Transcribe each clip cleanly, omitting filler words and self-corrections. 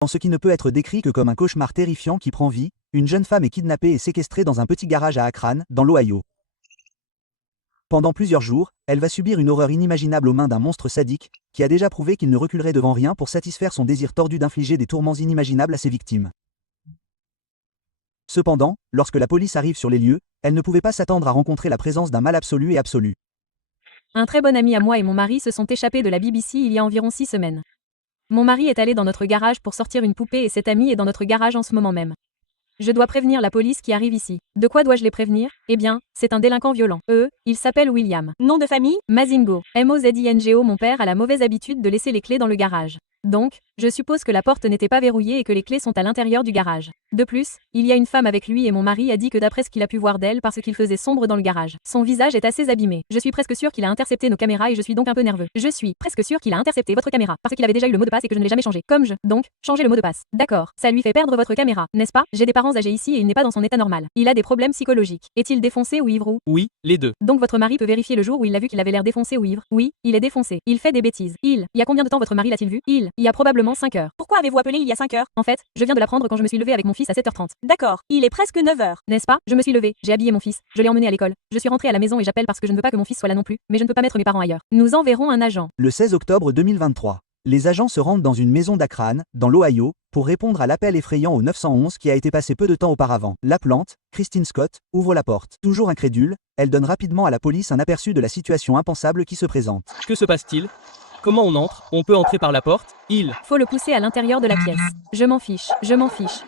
Dans ce qui ne peut être décrit que comme un cauchemar terrifiant qui prend vie, une jeune femme est kidnappée et séquestrée dans un petit garage à Akron, dans l'Ohio. Pendant plusieurs jours, elle va subir une horreur inimaginable aux mains d'un monstre sadique, qui a déjà prouvé qu'il ne reculerait devant rien pour satisfaire son désir tordu d'infliger des tourments inimaginables à ses victimes. Cependant, lorsque la police arrive sur les lieux, elle ne pouvait pas s'attendre à rencontrer la présence d'un mal absolu et absolu. Un très bon ami à moi et mon mari se sont échappés de la BBC il y a environ 6 semaines. Mon mari est allé dans notre garage pour sortir une poupée et cet ami est dans notre garage en ce moment même. Je dois prévenir la police qui arrive ici. De quoi dois-je les prévenir? Eh bien, c'est un délinquant violent. Il s'appelle William. Nom de famille? Mazingo. Mozingo. Mon père a la mauvaise habitude de laisser les clés dans le garage. Donc, je suppose que la porte n'était pas verrouillée et que les clés sont à l'intérieur du garage. De plus, il y a une femme avec lui et mon mari a dit que d'après ce qu'il a pu voir d'elle parce qu'il faisait sombre dans le garage. Son visage est assez abîmé. Je suis presque sûr qu'il a intercepté nos caméras et je suis donc un peu nerveux. Je suis presque sûr qu'il a intercepté votre caméra parce qu'il avait déjà eu le mot de passe et que je ne l'ai jamais changé. Donc, changez le mot de passe. D'accord, ça lui fait perdre votre caméra, n'est-ce pas? J'ai des parents âgés ici et il n'est pas dans son état normal. Il a des problèmes psychologiques. Est-il défoncé ou ivre ou? Oui, les deux. Donc votre mari peut vérifier le jour où il l'a vu qu'il avait l'air défoncé ou ivre? Oui, il est défoncé. Il fait des bêtises. Il y a combien de temps votre mari l'a-t-il vu? Il y a probablement 5 heures. Pourquoi avez-vous appelé il y a 5 heures? En fait, je viens de l'apprendre quand je me suis levée avec mon fils à 7h30. D'accord, il est presque 9 heures. N'est-ce pas? Je me suis levée, j'ai habillé mon fils, je l'ai emmené à l'école. Je suis rentrée à la maison et j'appelle parce que je ne veux pas que mon fils soit là non plus, mais je ne peux pas mettre mes parents ailleurs. Nous enverrons un agent. Le 16 octobre 2023, les agents se rendent dans une maison d'Akron, dans l'Ohio, pour répondre à l'appel effrayant au 911 qui a été passé peu de temps auparavant. L'appelante, Christine Scott, ouvre la porte. Toujours incrédule, elle donne rapidement à la police un aperçu de la situation impensable qui se présente. Que se passe-t-il? Comment on entre? On peut entrer par la porte? Faut le pousser à l'intérieur de la pièce. Je m'en fiche.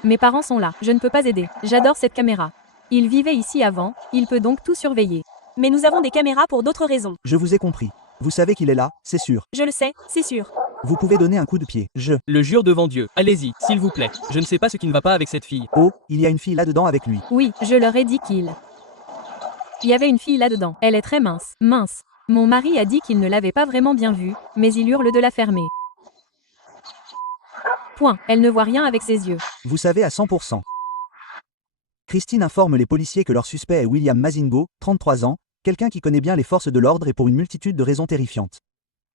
Mes parents sont là, je ne peux pas aider. J'adore cette caméra. Il vivait ici avant, il peut donc tout surveiller. Mais nous avons des caméras pour d'autres raisons. Je vous ai compris. Vous savez qu'il est là, c'est sûr. Je le sais, c'est sûr. Vous pouvez donner un coup de pied. Le jure devant Dieu. Allez-y, s'il vous plaît. Je ne sais pas ce qui ne va pas avec cette fille. Oh, il y a une fille là-dedans avec lui. Oui, je leur ai dit qu'il y avait une fille là-dedans. Elle est très mince. Mince. Mon mari a dit qu'il ne l'avait pas vraiment bien vue, mais il hurle de la fermer. Point. Elle ne voit rien avec ses yeux. Vous savez à 100%. Christine informe les policiers que leur suspect est William Mazingo, 33 ans, quelqu'un qui connaît bien les forces de l'ordre et pour une multitude de raisons terrifiantes.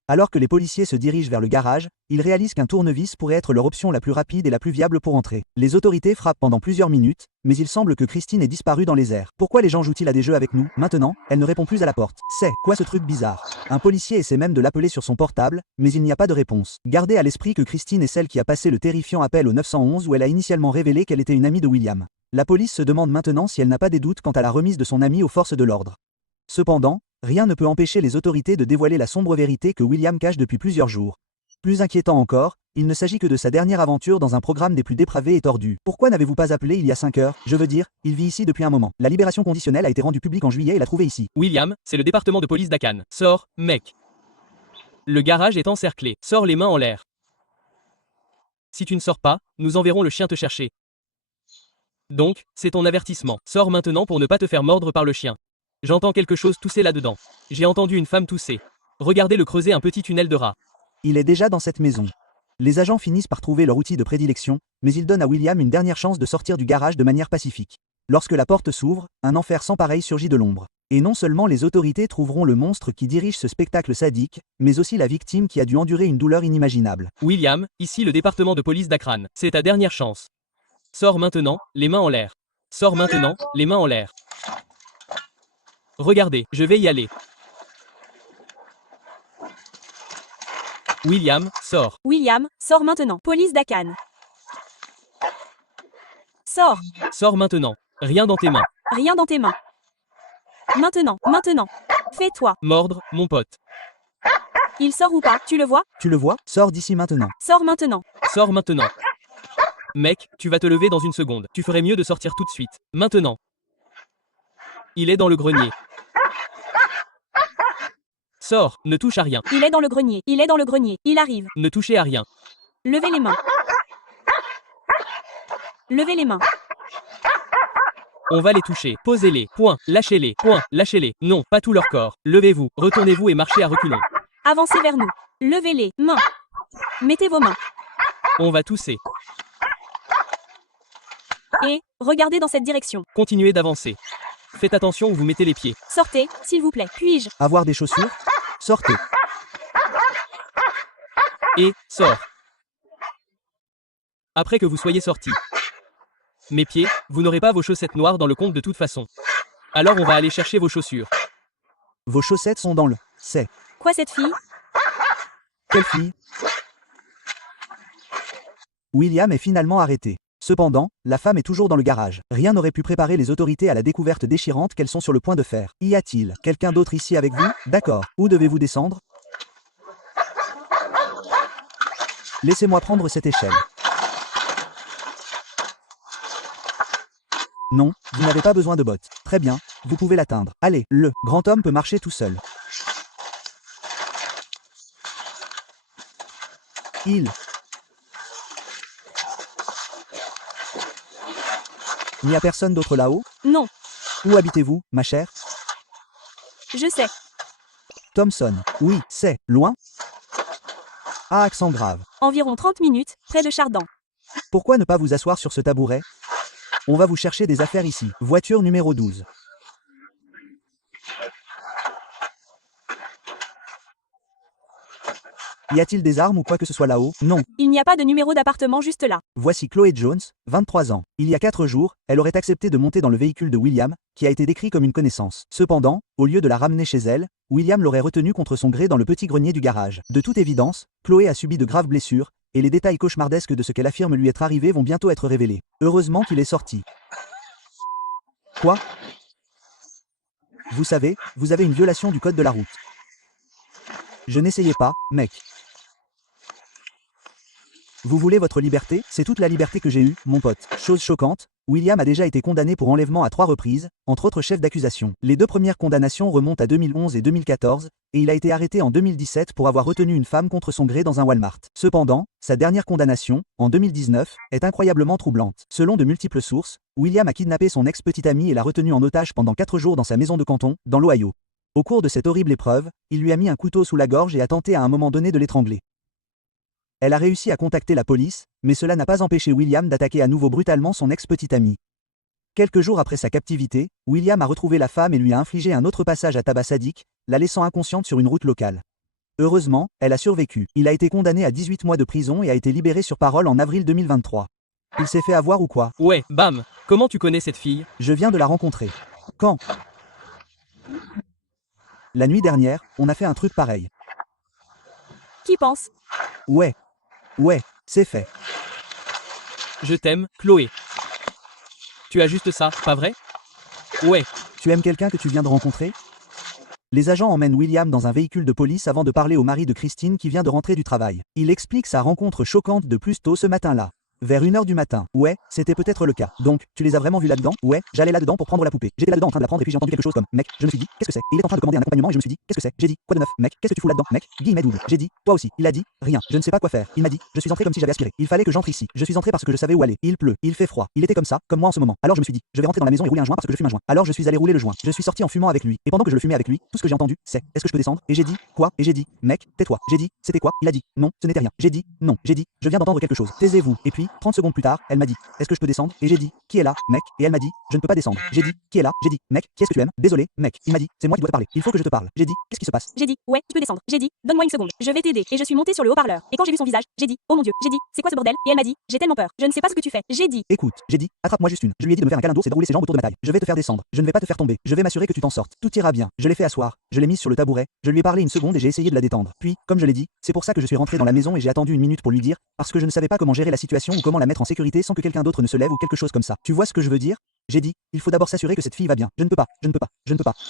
Alors que les policiers se dirigent vers le garage, ils réalisent qu'un tournevis pourrait être leur option la plus rapide et la plus viable pour entrer. Les autorités frappent pendant plusieurs minutes, mais il semble que Christine ait disparu dans les airs. Pourquoi les gens jouent-ils à des jeux avec nous? Maintenant, elle ne répond plus à la porte. C'est quoi ce truc bizarre? Un policier essaie même de l'appeler sur son portable, mais il n'y a pas de réponse. Gardez à l'esprit que Christine est celle qui a passé le terrifiant appel au 911 où elle a initialement révélé qu'elle était une amie de William. La police se demande maintenant si elle n'a pas des doutes quant à la remise de son ami aux forces de l'ordre. Cependant, rien ne peut empêcher les autorités de dévoiler la sombre vérité que William cache depuis plusieurs jours. Plus inquiétant encore, il ne s'agit que de sa dernière aventure dans un programme des plus dépravés et tordus. Pourquoi n'avez-vous pas appelé il y a 5 heures? Je veux dire, il vit ici depuis un moment. La libération conditionnelle a été rendue publique en juillet et l'a trouvé ici. William, c'est le département de police d'Akron. Sors, mec. Le garage est encerclé. Sors les mains en l'air. Si tu ne sors pas, nous enverrons le chien te chercher. Donc, c'est ton avertissement. Sors maintenant pour ne pas te faire mordre par le chien. J'entends quelque chose tousser là-dedans. J'ai entendu une femme tousser. Regardez-le creuser un petit tunnel de rat. Il est déjà dans cette maison. Les agents finissent par trouver leur outil de prédilection, mais ils donnent à William une dernière chance de sortir du garage de manière pacifique. Lorsque la porte s'ouvre, un enfer sans pareil surgit de l'ombre. Et non seulement les autorités trouveront le monstre qui dirige ce spectacle sadique, mais aussi la victime qui a dû endurer une douleur inimaginable. William, ici le département de police d'Akron. C'est ta dernière chance. Sors maintenant, les mains en l'air. Sors maintenant, les mains en l'air. Regardez, je vais y aller. William, sors. William, sors maintenant. Police d'Akron. Sors. Sors maintenant. Rien dans tes mains. Rien dans tes mains. Maintenant. Fais-toi. Mordre, mon pote. Il sort ou pas? Tu le vois? Tu le vois? Sors d'ici maintenant. Sors maintenant. Sors maintenant. Mec, tu vas te lever dans une seconde. Tu ferais mieux de sortir tout de suite. Maintenant. Il est dans le grenier. Sors, ne touche à rien. Il est dans le grenier. Il arrive. Ne touchez à rien. Levez les mains. Levez les mains. On va les toucher. Posez-les. Point. Lâchez-les. Point. Lâchez-les. Non, pas tout leur corps. Levez-vous. Retournez-vous et marchez à reculons. Avancez vers nous. Levez les mains. Mettez vos mains. On va tousser. Et regardez dans cette direction. Continuez d'avancer. Faites attention où vous mettez les pieds. Sortez, s'il vous plaît. Puis-je? Avoir des chaussures? Sortez. Et, sors. Après que vous soyez sortis. Mes pieds, vous n'aurez pas vos chaussettes noires dans le compte de toute façon. Alors on va aller chercher vos chaussures. Vos chaussettes sont dans le... C'est... Quoi cette fille? Quelle fille? William est finalement arrêté. Cependant, la femme est toujours dans le garage. Rien n'aurait pu préparer les autorités à la découverte déchirante qu'elles sont sur le point de faire. Y a-t-il quelqu'un d'autre ici avec vous? D'accord. Où devez-vous descendre? Laissez-moi prendre cette échelle. Non, vous n'avez pas besoin de bottes. Très bien, vous pouvez l'atteindre. Allez, le grand homme peut marcher tout seul. Il n'y a personne d'autre là-haut? Non, Où habitez-vous, ma chère? je sais. Thompson. Oui, c'est loin? Ah, accent grave. Environ 30 minutes, près de Chardon. Pourquoi ne pas vous asseoir sur ce tabouret? On va vous chercher des affaires ici. Voiture numéro 12. Y a-t-il des armes ou quoi que ce soit là-haut? Non. Il n'y a pas de numéro d'appartement juste là. Voici Chloé Jones, 23 ans. Il y a 4 jours, elle aurait accepté de monter dans le véhicule de William, qui a été décrit comme une connaissance. Cependant, au lieu de la ramener chez elle, William l'aurait retenue contre son gré dans le petit grenier du garage. De toute évidence, Chloé a subi de graves blessures, et les détails cauchemardesques de ce qu'elle affirme lui être arrivé vont bientôt être révélés. Heureusement qu'il est sorti. Quoi? Vous savez, vous avez une violation du code de la route. Je n'essayais pas, mec. Vous voulez votre liberté? C'est toute la liberté que j'ai eue, mon pote. Chose choquante, William a déjà été condamné pour enlèvement à 3 reprises, entre autres chefs d'accusation. Les 2 premières condamnations remontent à 2011 et 2014, et il a été arrêté en 2017 pour avoir retenu une femme contre son gré dans un Walmart. Cependant, sa dernière condamnation, en 2019, est incroyablement troublante. Selon de multiples sources, William a kidnappé son ex-petite amie et l'a retenue en otage pendant 4 jours dans sa maison de canton, dans l'Ohio. Au cours de cette horrible épreuve, il lui a mis un couteau sous la gorge et a tenté à un moment donné de l'étrangler. Elle a réussi à contacter la police, mais cela n'a pas empêché William d'attaquer à nouveau brutalement son ex-petite amie. Quelques jours après sa captivité, William a retrouvé la femme et lui a infligé un autre passage à tabac sadique, la laissant inconsciente sur une route locale. Heureusement, elle a survécu. Il a été condamné à 18 mois de prison et a été libéré sur parole en avril 2023. Il s'est fait avoir ou quoi? Ouais, bam. Comment tu connais cette fille? Je viens de la rencontrer. Quand? La nuit dernière, on a fait un truc pareil. Qui pense? Ouais, c'est fait. Je t'aime, Chloé. Tu as juste ça, pas vrai? Ouais. Tu aimes quelqu'un que tu viens de rencontrer? Les agents emmènent William dans un véhicule de police avant de parler au mari de Christine qui vient de rentrer du travail. Il explique sa rencontre choquante de plus tôt ce matin-là. Vers 1h du matin. Ouais, c'était peut-être le cas. Donc, tu les as vraiment vus là-dedans? Ouais, j'allais là-dedans pour prendre la poupée. J'étais là-dedans en train de la prendre et puis j'ai entendu quelque chose comme mec, je me suis dit, qu'est-ce que c'est? Et il est en train de commander un accompagnement et je me suis dit, qu'est-ce que c'est? J'ai dit, quoi de neuf? Mec, qu'est-ce que tu fous là-dedans? Mec, guillemets double. J'ai dit, toi aussi. Il a dit, rien. Je ne sais pas quoi faire. Il m'a dit, je suis entré comme si j'avais aspiré. Il fallait que j'entre ici. Je suis entré parce que je savais où aller. Il pleut, il fait froid. Il était comme ça, comme moi en ce moment. Alors je me suis dit, je vais rentrer dans la maison et rouler un joint parce que je fume un joint. Alors je suis allé rouler le joint. Je suis sorti en fumant avec lui. Et pendant que je le fumais avec lui, tout ce que j'ai entendu, c'est, est-ce que je peux descendre? Et j'ai dit, quoi? Et j'ai dit, mec, tais-toi. J'ai dit, c'était quoi? Il a dit, non, ce n'était rien. J'ai dit, non. J'ai dit, je viens d'entendre quelque chose. Taisez-vous. Et puis, 30 secondes plus tard, elle m'a dit, est-ce que je peux descendre? Et j'ai dit, qui est là, mec? Et elle m'a dit, je ne peux pas descendre. J'ai dit, qui est là? J'ai dit, mec, qui est-ce que tu aimes? Désolé, mec. Il m'a dit, c'est moi qui dois te parler. Il faut que je te parle. J'ai dit, qu'est-ce qui se passe? J'ai dit, ouais, tu peux descendre. J'ai dit, donne-moi une seconde. Je vais t'aider. Et je suis montée sur le haut-parleur. Et quand j'ai vu son visage, j'ai dit, oh mon Dieu. J'ai dit, c'est quoi ce bordel? Et elle m'a dit, j'ai tellement peur. Je ne sais pas ce que tu fais. J'ai dit, Écoute, j'ai dit, attrape-moi juste une. Je lui ai dit de me faire un câlin d'ours et de rouler ses jambes autour de ma taille. Je vais te faire descendre. Je ne vais pas te faire tomber. Je vais m'assurer que tu t'en sortes. Tout ira bien. Je l'ai fait asseoir. Je l'ai mise sur le tabouret. Je lui ai parlé une seconde et j'ai essayé de la détendre. Puis, comme je l'ai dit, c'est pour ça que je suis rentré dans la maison et j'ai attendu une minute pour lui dire, parce que je ne savais pas comment gérer la situation ou comment la mettre en sécurité sans que quelqu'un d'autre ne se lève ou quelque chose comme ça. Tu vois ce que je veux dire? J'ai dit, il faut d'abord s'assurer que cette fille va bien. Je ne peux pas.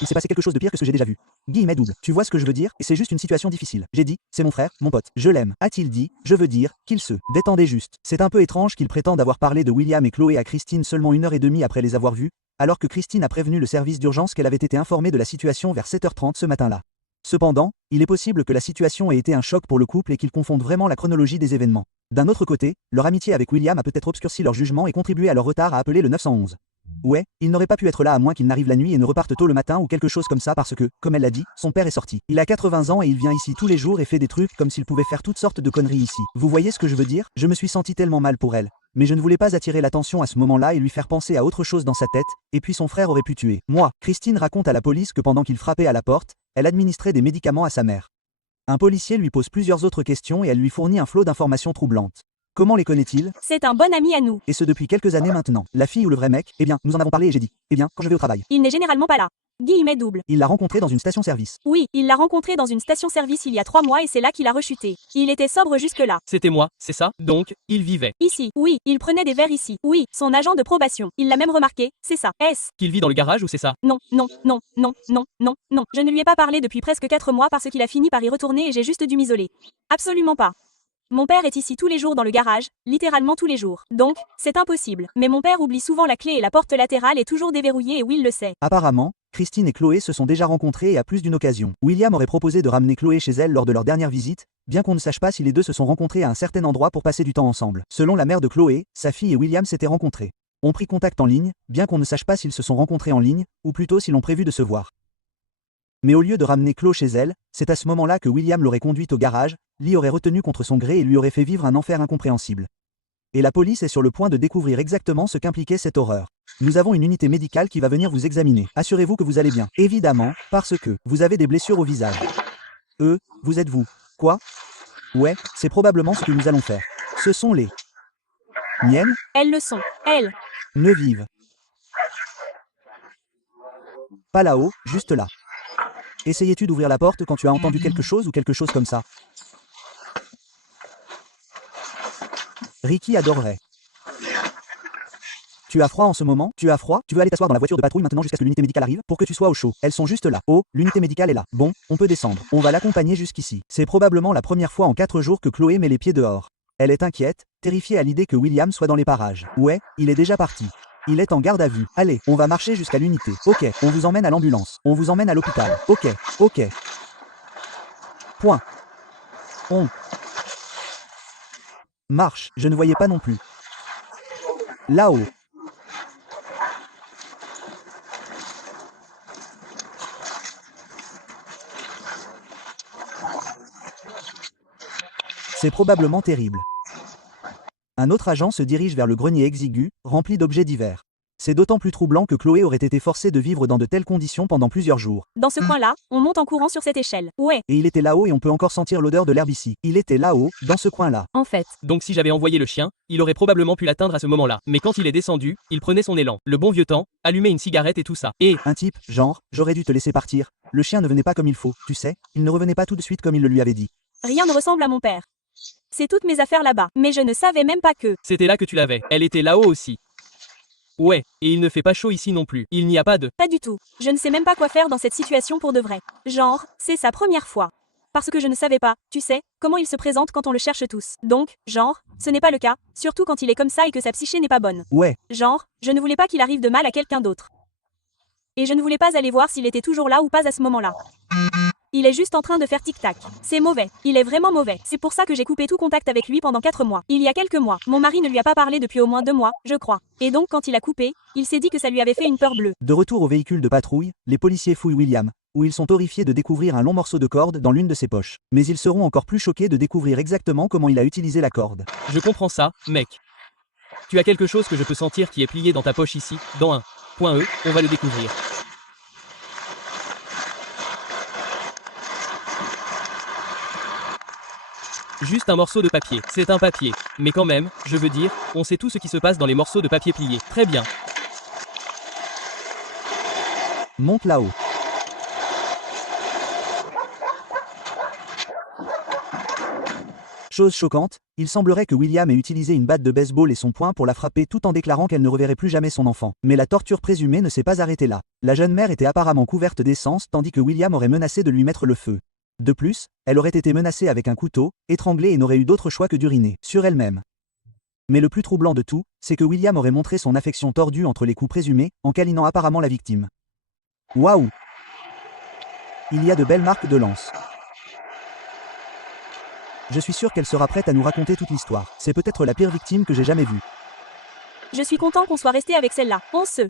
Il s'est passé quelque chose de pire que ce que j'ai déjà vu. Guillemets double. Tu vois ce que je veux dire? Et c'est juste une situation difficile. J'ai dit, c'est mon frère, mon pote. Je l'aime. A-t-il dit? Je veux dire, qu'il se détendait juste. C'est un peu étrange qu'il prétende avoir parlé de William et Chloé à Christine seulement 1h30 après les avoir vus, alors que Christine a prévenu le service d'urgence qu'elle avait été informée de la situation vers 7h30 ce matin-là. Cependant, il est possible que la situation ait été un choc pour le couple et qu'ils confondent vraiment la chronologie des événements. D'un autre côté, leur amitié avec William a peut-être obscurci leur jugement et contribué à leur retard à appeler le 911. Ouais, il n'aurait pas pu être là à moins qu'il n'arrive la nuit et ne reparte tôt le matin ou quelque chose comme ça parce que, comme elle l'a dit, son père est sorti. Il a 80 ans et il vient ici tous les jours et fait des trucs comme s'il pouvait faire toutes sortes de conneries ici. Vous voyez ce que je veux dire? Je me suis senti tellement mal pour elle. Mais je ne voulais pas attirer l'attention à ce moment-là et lui faire penser à autre chose dans sa tête, et puis son frère aurait pu tuer. Moi, Christine raconte à la police que pendant qu'il frappait à la porte, elle administrait des médicaments à sa mère. Un policier lui pose plusieurs autres questions et elle lui fournit un flot d'informations troublantes. Comment les connaît-il? C'est un bon ami à nous. Et ce depuis quelques années maintenant. La fille ou le vrai mec? Eh bien, nous en avons parlé et j'ai dit. Eh bien, quand je vais au travail. Il n'est généralement pas là. Guillemets double. Il l'a rencontré dans une station-service. Oui, il l'a rencontré dans une station-service il y a 3 mois et c'est là qu'il a rechuté. Il était sobre jusque-là. C'était moi, c'est ça? Donc, il vivait. Ici. Oui, il prenait des verres ici. Oui, son agent de probation. Il l'a même remarqué, c'est ça. Est-ce? Qu'il vit dans le garage ou c'est ça? Non, non, non, non, non, non, non. Je ne lui ai pas parlé depuis presque 4 mois parce qu'il a fini par y retourner et j'ai juste dû m'isoler. Absolument pas. Mon père est ici tous les jours dans le garage, littéralement tous les jours. Donc, c'est impossible. Mais mon père oublie souvent la clé et la porte latérale est toujours déverrouillée et Will le sait. Apparemment, Christine et Chloé se sont déjà rencontrés et à plus d'une occasion. William aurait proposé de ramener Chloé chez elle lors de leur dernière visite, bien qu'on ne sache pas si les deux se sont rencontrés à un certain endroit pour passer du temps ensemble. Selon la mère de Chloé, sa fille et William s'étaient rencontrés. Ont pris contact en ligne, bien qu'on ne sache pas s'ils se sont rencontrés en ligne, ou plutôt s'ils ont prévu de se voir. Mais au lieu de ramener Chloé chez elle, c'est à ce moment-là que William l'aurait conduite au garage, l'y aurait retenue contre son gré et lui aurait fait vivre un enfer incompréhensible. Et la police est sur le point de découvrir exactement ce qu'impliquait cette horreur. Nous avons une unité médicale qui va venir vous examiner. Assurez-vous que vous allez bien. Évidemment, parce que vous avez des blessures au visage. Vous êtes vous. Quoi? Ouais, c'est probablement ce que nous allons faire. Ce sont les miennes? Elles le sont. Elles. Ne vivent pas là-haut, juste là. Essayais-tu d'ouvrir la porte quand tu as entendu quelque chose ou quelque chose comme ça? Ricky adorerait. Tu as froid en ce moment? Tu as froid? Tu veux aller t'asseoir dans la voiture de patrouille maintenant jusqu'à ce que l'unité médicale arrive pour que tu sois au chaud. Elles sont juste là. Oh, l'unité médicale est là. Bon, on peut descendre. On va l'accompagner jusqu'ici. C'est probablement la première fois en 4 jours que Chloé met les pieds dehors. Elle est inquiète, terrifiée à l'idée que William soit dans les parages. Ouais, il est déjà parti. Il est en garde à vue. Allez, on va marcher jusqu'à l'unité. Ok, on vous emmène à l'ambulance. On vous emmène à l'hôpital. Ok, ok. Point. On marche, je ne voyais pas non plus. Là-haut. C'est probablement terrible. Un autre agent se dirige vers le grenier exigu, rempli d'objets divers. C'est d'autant plus troublant que Chloé aurait été forcée de vivre dans de telles conditions pendant plusieurs jours. Dans ce coin-là, on monte en courant sur cette échelle. Ouais. Et il était là-haut et on peut encore sentir l'odeur de l'herbe ici. Il était là-haut, dans ce coin-là. En fait, Donc si j'avais envoyé le chien, il aurait probablement pu l'atteindre à ce moment-là. Mais quand il est descendu, il prenait son élan. Le bon vieux temps, allumer une cigarette et tout ça. Et Un type, genre, j'aurais dû te laisser partir. Le chien ne venait pas comme il faut, tu sais. Il ne revenait pas tout de suite comme il le lui avait dit. Rien ne ressemble à mon père. C'est toutes mes affaires là-bas. Mais je ne savais même pas que... c'était là que tu l'avais. Elle était là-haut aussi. Ouais, et il ne fait pas chaud ici non plus. Il n'y a pas de... Pas du tout. Je ne sais même pas quoi faire dans cette situation pour de vrai. Genre, c'est sa première fois. Parce que je ne savais pas, tu sais, comment il se présente quand on le cherche tous. Donc, genre, ce n'est pas le cas, surtout quand il est comme ça et que sa psyché n'est pas bonne. Ouais, Genre, je ne voulais pas qu'il arrive de mal à quelqu'un d'autre. Et je ne voulais pas aller voir s'il était toujours là ou pas à ce moment-là. Il est juste en train de faire tic-tac. C'est mauvais. Il est vraiment mauvais. C'est pour ça que j'ai coupé tout contact avec lui pendant 4 mois. Il y a quelques mois. Mon mari ne lui a pas parlé depuis au moins 2 mois, je crois. Et donc quand il a coupé, il s'est dit que ça lui avait fait une peur bleue. de retour au véhicule de patrouille, les policiers fouillent William, où ils sont horrifiés de découvrir un long morceau de corde dans l'une de ses poches. Mais ils seront encore plus choqués de découvrir exactement comment il a utilisé la corde. Je comprends ça, mec. Tu as quelque chose que je peux sentir qui est plié dans ta poche ici, dans un point E, on va le découvrir. Juste un morceau de papier, c'est un papier. Mais quand même, je veux dire, on sait tout ce qui se passe dans les morceaux de papier pliés. Très bien. Monte là-haut. Chose choquante, il semblerait que William ait utilisé une batte de baseball et son poing pour la frapper tout en déclarant qu'elle ne reverrait plus jamais son enfant. Mais la torture présumée ne s'est pas arrêtée là. La jeune mère était apparemment couverte d'essence tandis que William aurait menacé de lui mettre le feu. De plus, elle aurait été menacée avec un couteau, étranglée et n'aurait eu d'autre choix que d'uriner sur elle-même. Mais le plus troublant de tout, c'est que William aurait montré son affection tordue entre les coups présumés, en câlinant apparemment la victime. Waouh! Il y a de belles marques de lance. Je suis sûr qu'elle sera prête à nous raconter toute l'histoire. C'est peut-être la pire victime que j'ai jamais vue. Je suis content qu'on soit resté avec celle-là. On se...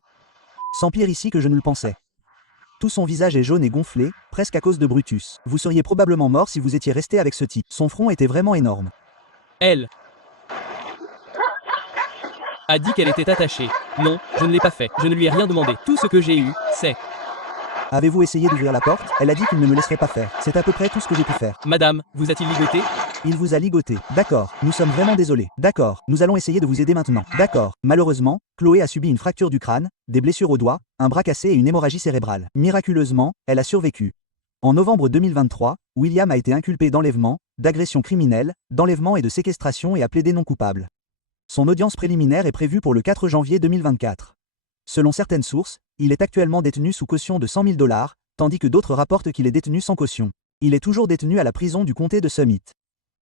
Sans pire ici que je ne le pensais. Tout son visage est jaune et gonflé, presque à cause de Brutus. Vous seriez probablement mort si vous étiez resté avec ce type. Son front était vraiment énorme. Elle a dit qu'elle était attachée. Non, je ne l'ai pas fait. Je ne lui ai rien demandé. Tout ce que j'ai eu, c'est... Avez-vous essayé d'ouvrir la porte? Elle a dit qu'il ne me laisserait pas faire. C'est à peu près tout ce que j'ai pu faire. Madame, vous a-t-il ligoté? Il vous a ligoté. D'accord, nous sommes vraiment désolés. D'accord, nous allons essayer de vous aider maintenant. D'accord, malheureusement, Chloé a subi une fracture du crâne, des blessures au doigt, un bras cassé et une hémorragie cérébrale. Miraculeusement, elle a survécu. En novembre 2023, William a été inculpé d'enlèvement, d'agression criminelle, d'enlèvement et de séquestration et a plaidé non coupable. Son audience préliminaire est prévue pour le 4 janvier 2024. Selon certaines sources, il est actuellement détenu sous caution de 100 000 $, tandis que d'autres rapportent qu'il est détenu sans caution. Il est toujours détenu à la prison du comté de Summit.